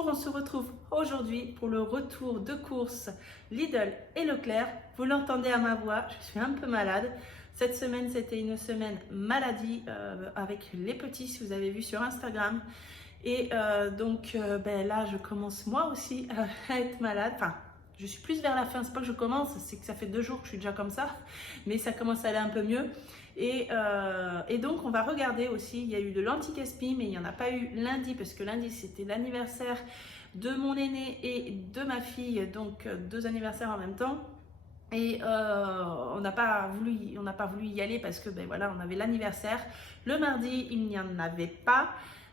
Bonjour, on se retrouve aujourd'hui pour le retour de course Lidl et Leclerc. Vous l'entendez à ma voix, je suis un peu malade. Cette semaine, c'était une semaine maladie avec les petits, si vous avez vu sur Instagram. Et là, je commence moi aussi à être malade. Enfin, je suis plus vers la fin, c'est pas que je commence, c'est que ça fait 2 jours que je suis déjà comme ça. Mais ça commence à aller un peu mieux. Et donc, on va regarder aussi, il y a eu de l'anti-gaspi, mais il n'y en a pas eu lundi, parce que lundi, c'était l'anniversaire de mon aîné et de ma fille, donc 2 anniversaires en même temps. Et on n'a pas voulu y aller parce que voilà, on avait l'anniversaire. Le mardi, il n'y en avait pas.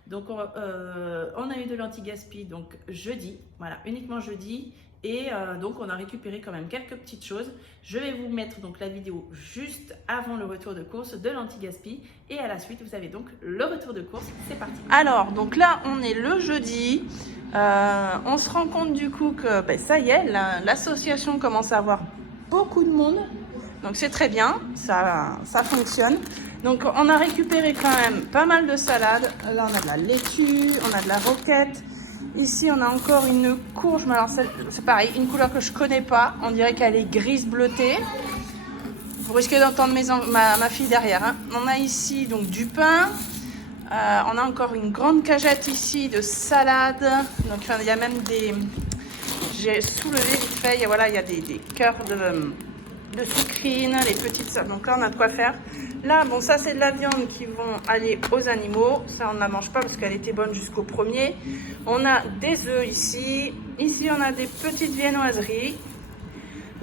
Donc, on a eu de l'anti-gaspi, donc jeudi, voilà, uniquement jeudi. Et donc, on a récupéré quand même quelques petites choses. Je vais vous mettre donc la vidéo juste avant le retour de course de l'anti-gaspi. Et à la suite, vous avez donc le retour de course. C'est parti. Alors, donc là, on est le jeudi. On se rend compte du coup que ça y est, l'association commence à avoir beaucoup de monde. Donc, c'est très bien. Ça fonctionne. Donc, on a récupéré quand même pas mal de salades. Là, on a de la laitue, on a de la roquette. Ici, on a encore une courge, mais alors c'est pareil, une couleur que je connais pas. On dirait qu'elle est grise bleutée. Vous risquez d'entendre ma fille derrière. Hein. On a ici donc du pain. On a encore une grande cagette ici de salade. Donc il y a même des... J'ai soulevé vite fait. Voilà, il y a des cœurs de sucrine, les petites... Donc là, on a de quoi faire. Là, bon, ça, c'est de la viande qui vont aller aux animaux. Ça, on ne la mange pas parce qu'elle était bonne jusqu'au premier. On a des œufs ici. Ici, on a des petites viennoiseries.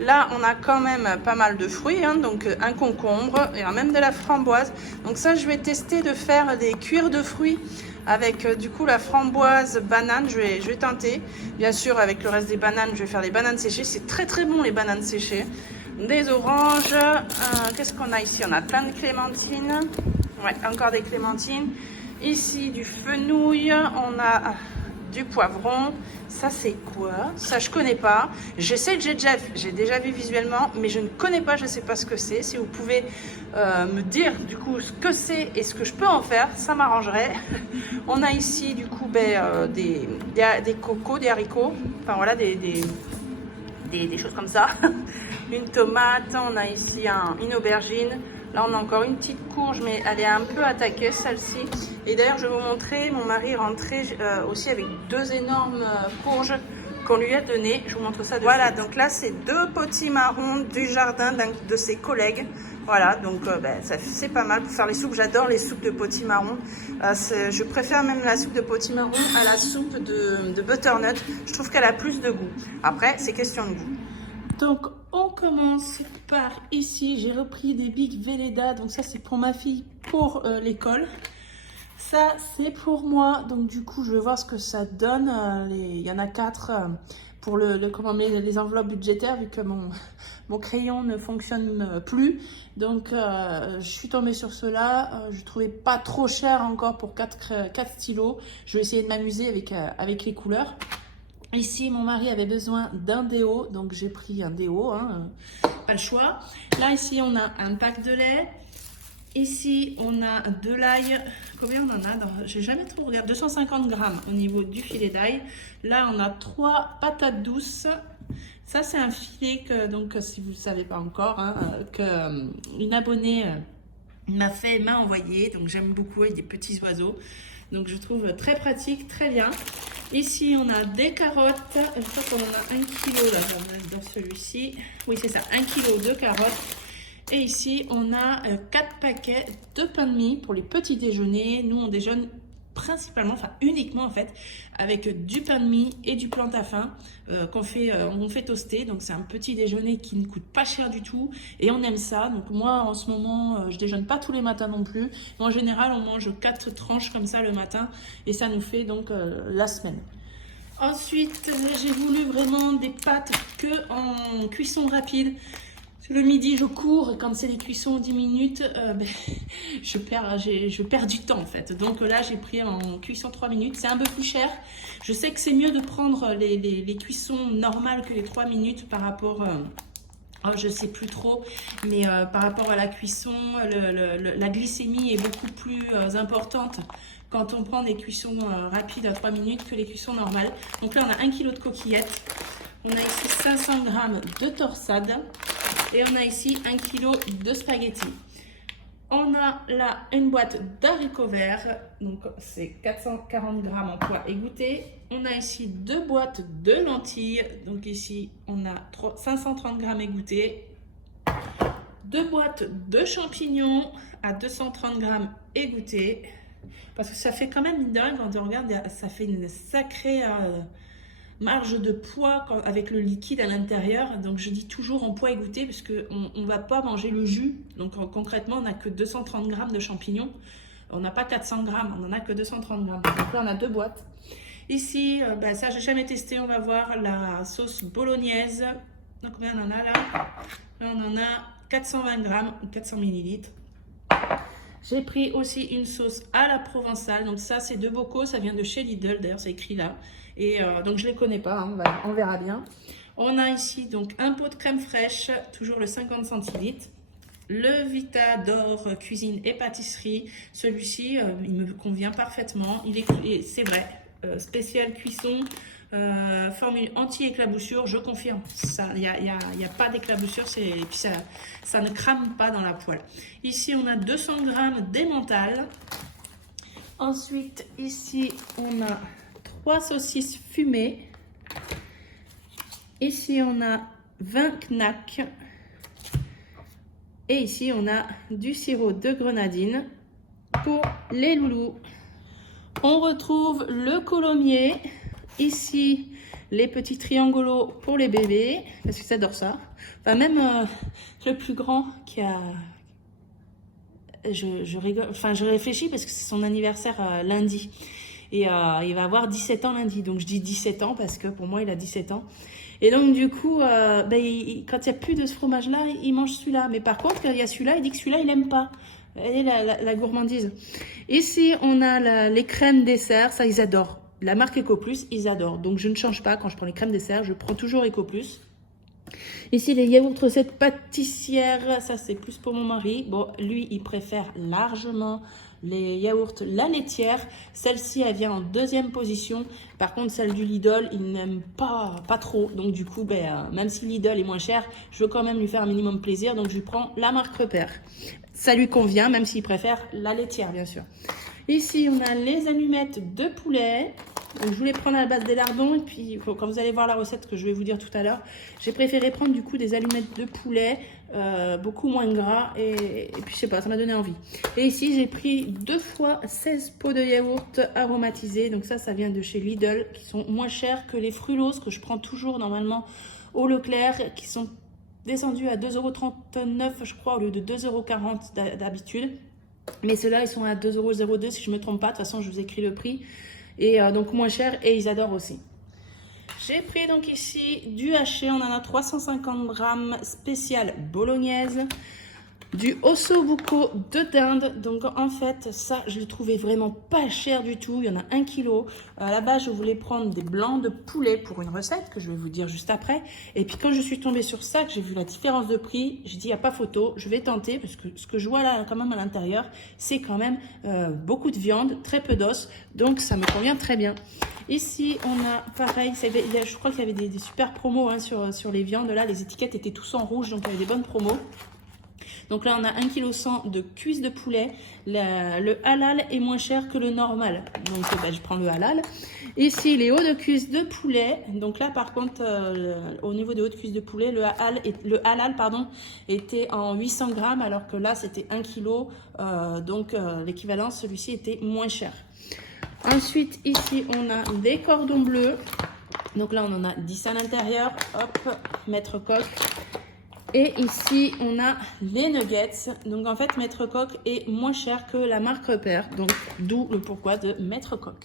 Là, on a quand même pas mal de fruits. Hein, donc, un concombre et même de la framboise. Donc ça, je vais tester de faire des cuirs de fruits avec, du coup, la framboise, banane. Je vais tenter. Bien sûr, avec le reste des bananes, je vais faire les bananes séchées. C'est très, très bon, les bananes séchées. Des oranges, qu'est-ce qu'on a ici? On a plein de clémentines, ouais, encore des clémentines. Ici du fenouil, on a du poivron. Ça c'est quoi? Ça je connais pas. Je sais que j'ai déjà vu visuellement, mais je ne connais pas, je sais pas ce que c'est. Si vous pouvez me dire du coup ce que c'est et ce que je peux en faire, ça m'arrangerait. On a ici du coup des cocos, des haricots, enfin voilà des choses comme ça. Une tomate, on a ici une aubergine. Là, on a encore une petite courge, mais elle est un peu attaquée, celle-ci. Et d'ailleurs, je vais vous montrer, mon mari rentrait aussi avec 2 énormes courges qu'on lui a données. Je vous montre ça de Voilà, suite. Donc là, c'est 2 potimarrons du jardin d'un de ses collègues. Voilà, donc c'est pas mal pour faire les soupes. J'adore les soupes de potimarron. Je préfère même la soupe de potimarron à la soupe de butternut. Je trouve qu'elle a plus de goût. Après, c'est question de goût. Donc, on commence par ici. J'ai repris des Big Velleda. Donc, ça, c'est pour ma fille pour l'école. Ça, c'est pour moi. Donc, du coup, je vais voir ce que ça donne. Il y en a 4 pour les enveloppes budgétaires, vu que mon crayon ne fonctionne plus. Donc, je suis tombée sur cela. Je ne trouvais pas trop cher encore pour 4 stylos. Je vais essayer de m'amuser avec les couleurs. Ici, mon mari avait besoin d'un déo, donc j'ai pris un déo, hein, pas le choix. Là, ici, on a un pack de lait. Ici, on a de l'ail. Combien on en a? J'ai jamais trop regardé. 250 grammes au niveau du filet d'ail. Là, on a 3 patates douces. Ça, c'est un filet que, donc, si vous ne le savez pas encore, hein, qu'une abonnée m'a envoyé. Donc, j'aime beaucoup avec des petits oiseaux. Donc, je trouve très pratique, très bien. Ici, on a des carottes. Je crois qu'on en a 1 kg là, dans celui-ci. Oui, c'est ça, 1 kg de carottes. Et ici, on a 4 paquets de pain de mie pour les petits déjeuners. Nous, on déjeune principalement, enfin uniquement en fait, avec du pain de mie et du plantain qu'on fait toaster. Donc, c'est un petit déjeuner qui ne coûte pas cher du tout. Et on aime ça. Donc, moi, en ce moment, je déjeune pas tous les matins non plus. Mais en général, on mange 4 tranches comme ça le matin. Et ça nous fait donc la semaine. Ensuite, j'ai voulu vraiment des pâtes que en cuisson rapide. Le midi, je cours et quand c'est les cuissons 10 minutes, je perds du temps en fait. Donc là, j'ai pris en cuisson 3 minutes. C'est un peu plus cher. Je sais que c'est mieux de prendre les cuissons normales que les 3 minutes par rapport Oh, je sais plus trop, mais par rapport à la cuisson, la glycémie est beaucoup plus importante quand on prend des cuissons rapides à 3 minutes que les cuissons normales. Donc là, on a 1 kg de coquillettes, on a ici 500 g de torsade et on a ici 1 kg de spaghettis. On a là une boîte d'haricots verts, donc c'est 440 g en poids égoutté. On a ici 2 boîtes de lentilles, donc ici on a 530 g égouttés. 2 boîtes de champignons à 230 g égouttés. Parce que ça fait quand même, mine de rien, quand on regarde, ça fait une sacrée marge de poids avec le liquide à l'intérieur. Donc je dis toujours en poids égoutté parce qu'on ne va pas manger le jus. Donc concrètement, on n'a que 230 g de champignons. On n'a pas 400 g, on n'en a que 230 g. Donc là, on a 2 boîtes. Ici, ça, j'ai jamais testé. On va voir la sauce bolognaise. Donc combien on en a là? Là, on en a 420 g, 400 ml. J'ai pris aussi une sauce à la provençale. Donc ça, c'est 2 bocaux. Ça vient de chez Lidl. D'ailleurs, c'est écrit là. Et donc, je ne les connais pas. Hein, on verra bien. On a ici donc un pot de crème fraîche. Toujours le 50 centilitres. Le Vita d'Or cuisine et pâtisserie. Celui-ci, il me convient parfaitement. C'est vrai. Spécial cuisson. Formule anti-éclaboussure, je confirme. Il n'y a pas d'éclaboussure, et puis ça ne crame pas dans la poêle. Ici, on a 200 g d'emmental. Ensuite, ici, on a 3 saucisses fumées. Ici, on a 20 knacks. Et ici, on a du sirop de grenadine pour les loulous. On retrouve le coulommiers. Ici, les petits triangulos pour les bébés, parce qu'ils adorent ça. Enfin, même le plus grand qui a... Je rigole, enfin, je réfléchis parce que c'est son anniversaire lundi. Et il va avoir 17 ans lundi. Donc, je dis 17 ans parce que pour moi, il a 17 ans. Et donc, du coup, quand il n'y a plus de ce fromage-là, il mange celui-là. Mais par contre, quand il y a celui-là, il dit que celui-là, il n'aime pas. Elle est la gourmandise. Ici, on a les crèmes dessert. Ça, ils adorent. La marque EcoPlus, ils adorent. Donc, je ne change pas quand je prends les crèmes dessert. Je prends toujours EcoPlus. Ici, les yaourts recettes pâtissières. Ça, c'est plus pour mon mari. Bon, lui, il préfère largement les yaourts la laitière. Celle-ci, elle vient en 2e position. Par contre, celle du Lidl, il n'aime pas trop. Donc, du coup, même si Lidl est moins cher, je veux quand même lui faire un minimum plaisir. Donc, je lui prends la marque Repère. Ça lui convient, même s'il préfère la laitière, bien sûr. Ici, on a les allumettes de poulet. Donc, je voulais prendre à la base des lardons. Et puis, quand vous allez voir la recette que je vais vous dire tout à l'heure, j'ai préféré prendre du coup des allumettes de poulet, beaucoup moins gras. Et puis, je sais pas, ça m'a donné envie. Et ici, j'ai pris 2 fois 16 pots de yaourt aromatisés. Donc ça vient de chez Lidl, qui sont moins chers que les Frulos, que je prends toujours normalement au Leclerc, qui sont descendus à 2,39 € je crois, au lieu de 2,40 € d'habitude. Mais ceux-là, ils sont à 2,02 € si je ne me trompe pas. De toute façon, je vous écris le prix. Et donc moins cher et ils adorent aussi. J'ai pris donc ici du haché. On en a 350 g spécial bolognaise. Du ossobuco de dinde. Donc en fait, ça, je l'ai trouvé vraiment pas cher du tout. Il y en a 1 kg. À la base, je voulais prendre des blancs de poulet pour une recette que je vais vous dire juste après. Et puis quand je suis tombée sur ça, que j'ai vu la différence de prix, j'ai dit, il n'y a pas photo, je vais tenter. Parce que ce que je vois là, quand même à l'intérieur, c'est quand même beaucoup de viande, très peu d'os. Donc ça me convient très bien. Ici, on a pareil, je crois qu'il y avait des super promos hein, sur les viandes. Là, les étiquettes étaient tous en rouge, donc il y avait des bonnes promos. Donc là, on a 1,1 kg de cuisses de poulet. Le halal est moins cher que le normal. Donc, je prends le halal. Ici, les hauts de cuisses de poulet. Donc là, par contre, au niveau des hauts de cuisses de poulet, le halal était en 800 g, alors que là, c'était 1 kg. Donc, l'équivalent, celui-ci était moins cher. Ensuite, ici, on a des cordons bleus. Donc là, on en a 10 à l'intérieur. Hop, Maître Coq. Et ici, on a les nuggets. Donc, en fait, Maître Coq est moins cher que la marque Repère. Donc, d'où le pourquoi de Maître Coq.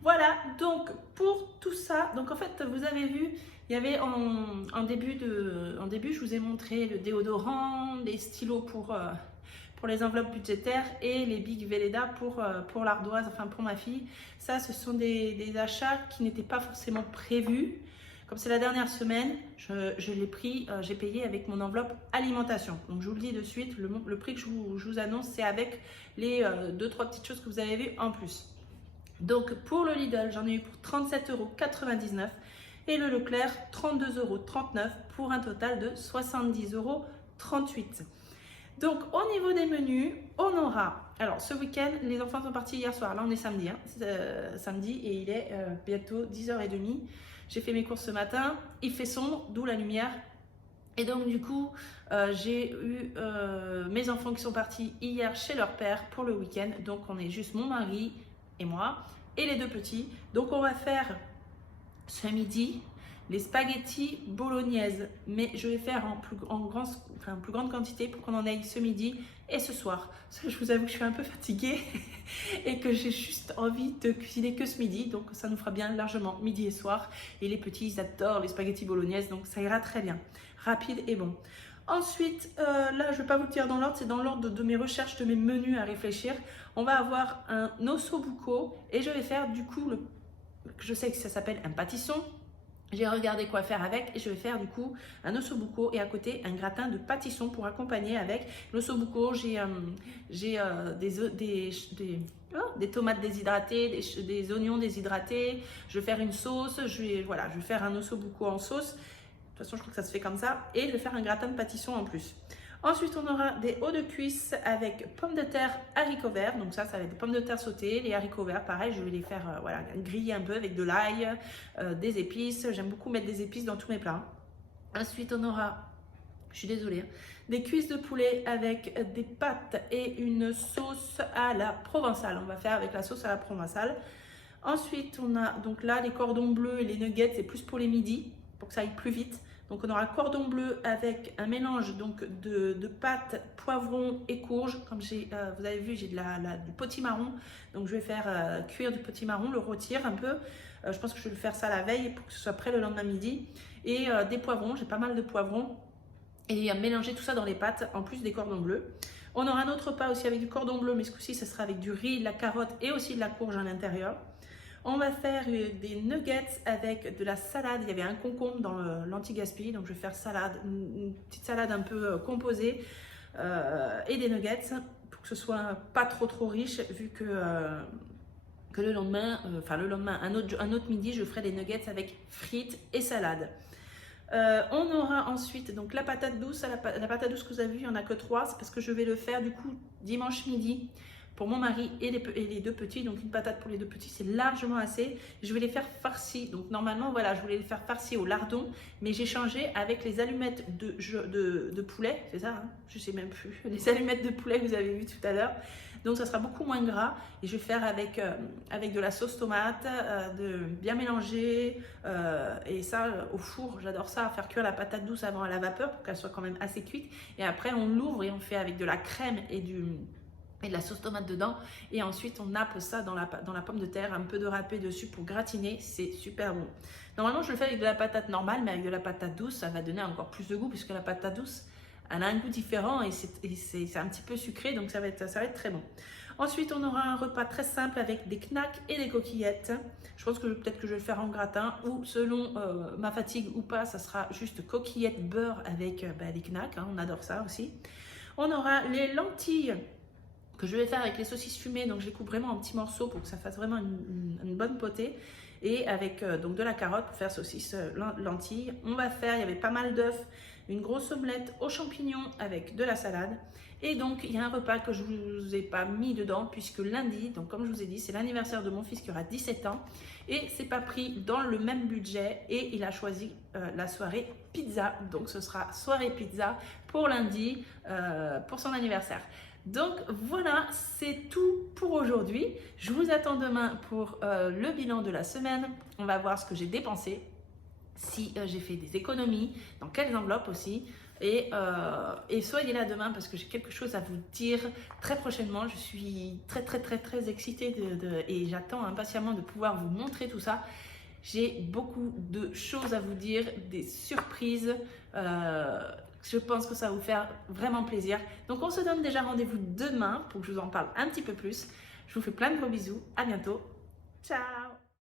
Voilà, donc, pour tout ça, donc en fait, vous avez vu, il y avait en début, je vous ai montré le déodorant, les stylos pour les enveloppes budgétaires et les Big Velleda pour l'ardoise, enfin pour ma fille. Ça, ce sont des achats qui n'étaient pas forcément prévus. Comme c'est la dernière semaine, je l'ai pris, j'ai payé avec mon enveloppe alimentation. Donc je vous le dis de suite, le prix que je vous annonce, c'est avec les 2-3 petites choses que vous avez vues en plus. Donc pour le Lidl, j'en ai eu pour 37,99 € et le Leclerc 32,39 € pour un total de 70,38 €. Donc au niveau des menus, on aura, alors ce week-end, les enfants sont partis hier soir, là on est samedi, samedi et il est bientôt 10h30. J'ai fait mes courses ce matin, il fait sombre, d'où la lumière. Et donc du coup, j'ai eu mes enfants qui sont partis hier chez leur père pour le week-end. Donc on est juste mon mari et moi et les 2 petits. Donc on va faire ce midi les spaghettis bolognaises, mais je vais faire en plus grande quantité pour qu'on en aille ce midi et ce soir. Parce que je vous avoue que je suis un peu fatiguée et que j'ai juste envie de cuisiner que ce midi, donc ça nous fera bien largement midi et soir. Et les petits, ils adorent les spaghettis bolognaises, donc ça ira très bien, rapide et bon. Ensuite, là, je ne vais pas vous le dire dans l'ordre, c'est dans l'ordre de mes recherches, de mes menus à réfléchir. On va avoir un ossobuco et je vais faire du coup, je sais que ça s'appelle un pâtisson. J'ai regardé quoi faire avec et je vais faire du coup un ossobuco et à côté un gratin de pâtisson pour accompagner avec l'ossobuco. J'ai des tomates déshydratées, des oignons déshydratés. Je vais faire une sauce. Je vais faire un ossobuco en sauce. De toute façon, je crois que ça se fait comme ça. Et je vais faire un gratin de pâtisson en plus. Ensuite, on aura des hauts de cuisse avec pommes de terre, haricots verts. Donc ça va être des pommes de terre sautées. Les haricots verts, pareil, je vais les faire griller un peu avec de l'ail, des épices. J'aime beaucoup mettre des épices dans tous mes plats. Ensuite, on aura, je suis désolée, des cuisses de poulet avec des pâtes et une sauce à la provençale. On va faire avec la sauce à la provençale. Ensuite, on a donc là les cordons bleus et les nuggets, c'est plus pour les midis, pour que ça aille plus vite. Donc on aura cordon bleu avec un mélange donc de pâtes, poivrons et courges. Comme vous avez vu, j'ai du potimarron. Donc je vais faire cuire du potimarron, le rôtir un peu. Je pense que je vais faire ça la veille pour que ce soit prêt le lendemain midi. Et des poivrons, j'ai pas mal de poivrons. Et mélanger tout ça dans les pâtes en plus des cordons bleus. On aura un autre repas aussi avec du cordon bleu, mais ce coup-ci, ce sera avec du riz, de la carotte et aussi de la courge à l'intérieur. On va faire des nuggets avec de la salade. Il y avait un concombre dans l'anti-gaspi, donc je vais faire une petite salade un peu composée et des nuggets pour que ce soit pas trop riche, vu que le lendemain, un autre midi, je ferai des nuggets avec frites et salade. On aura ensuite donc la patate douce. La patate douce que vous avez vue, il n'y en a que 3. C'est parce que je vais le faire du coup dimanche midi pour mon mari et les 2 petits. Donc une patate pour les 2 petits, c'est largement assez. Je vais les faire farcis. Donc normalement, voilà, je voulais les faire farcis au lardon, mais j'ai changé avec les allumettes de poulet. C'est ça, hein, je sais même plus. Les allumettes de poulet que vous avez vu tout à l'heure. Donc ça sera beaucoup moins gras et je vais faire avec de la sauce tomate, de bien mélanger et ça au four. J'adore ça, faire cuire la patate douce avant à la vapeur pour qu'elle soit quand même assez cuite. Et après on l'ouvre et on fait avec de la crème et de la sauce tomate dedans et ensuite on nappe ça dans la pomme de terre, un peu de râpé dessus pour gratiner, c'est super bon. Normalement je le fais avec de la patate normale, mais avec de la patate douce ça va donner encore plus de goût puisque la patate douce elle a un goût différent et c'est un petit peu sucré, donc ça va être très bon. Ensuite on aura un repas très simple avec des knacks et des coquillettes. Je pense que peut-être que je vais le faire en gratin ou selon ma fatigue ou pas, ça sera juste coquillettes beurre avec des knacks, hein, on adore ça aussi. On aura les lentilles que je vais faire avec les saucisses fumées, donc je les coupe vraiment en petits morceaux pour que ça fasse vraiment une bonne potée, et avec donc de la carotte pour faire saucisses lentilles. On va faire, il y avait pas mal d'œufs, une grosse omelette aux champignons avec de la salade, et donc il y a un repas que je ne vous ai pas mis dedans puisque lundi, donc comme je vous ai dit, c'est l'anniversaire de mon fils qui aura 17 ans et c'est pas pris dans le même budget et il a choisi la soirée pizza, donc ce sera soirée pizza pour lundi pour son anniversaire. Donc voilà, c'est tout pour aujourd'hui. Je vous attends demain pour le bilan de la semaine. On va voir ce que j'ai dépensé, si j'ai fait des économies, dans quelles enveloppes aussi. Et soyez là demain parce que j'ai quelque chose à vous dire très prochainement. Je suis très excitée et j'attends impatiemment de pouvoir vous montrer tout ça. J'ai beaucoup de choses à vous dire, des surprises. Je pense que ça va vous faire vraiment plaisir. Donc on se donne déjà rendez-vous demain pour que je vous en parle un petit peu plus. Je vous fais plein de gros bisous. À bientôt. Ciao!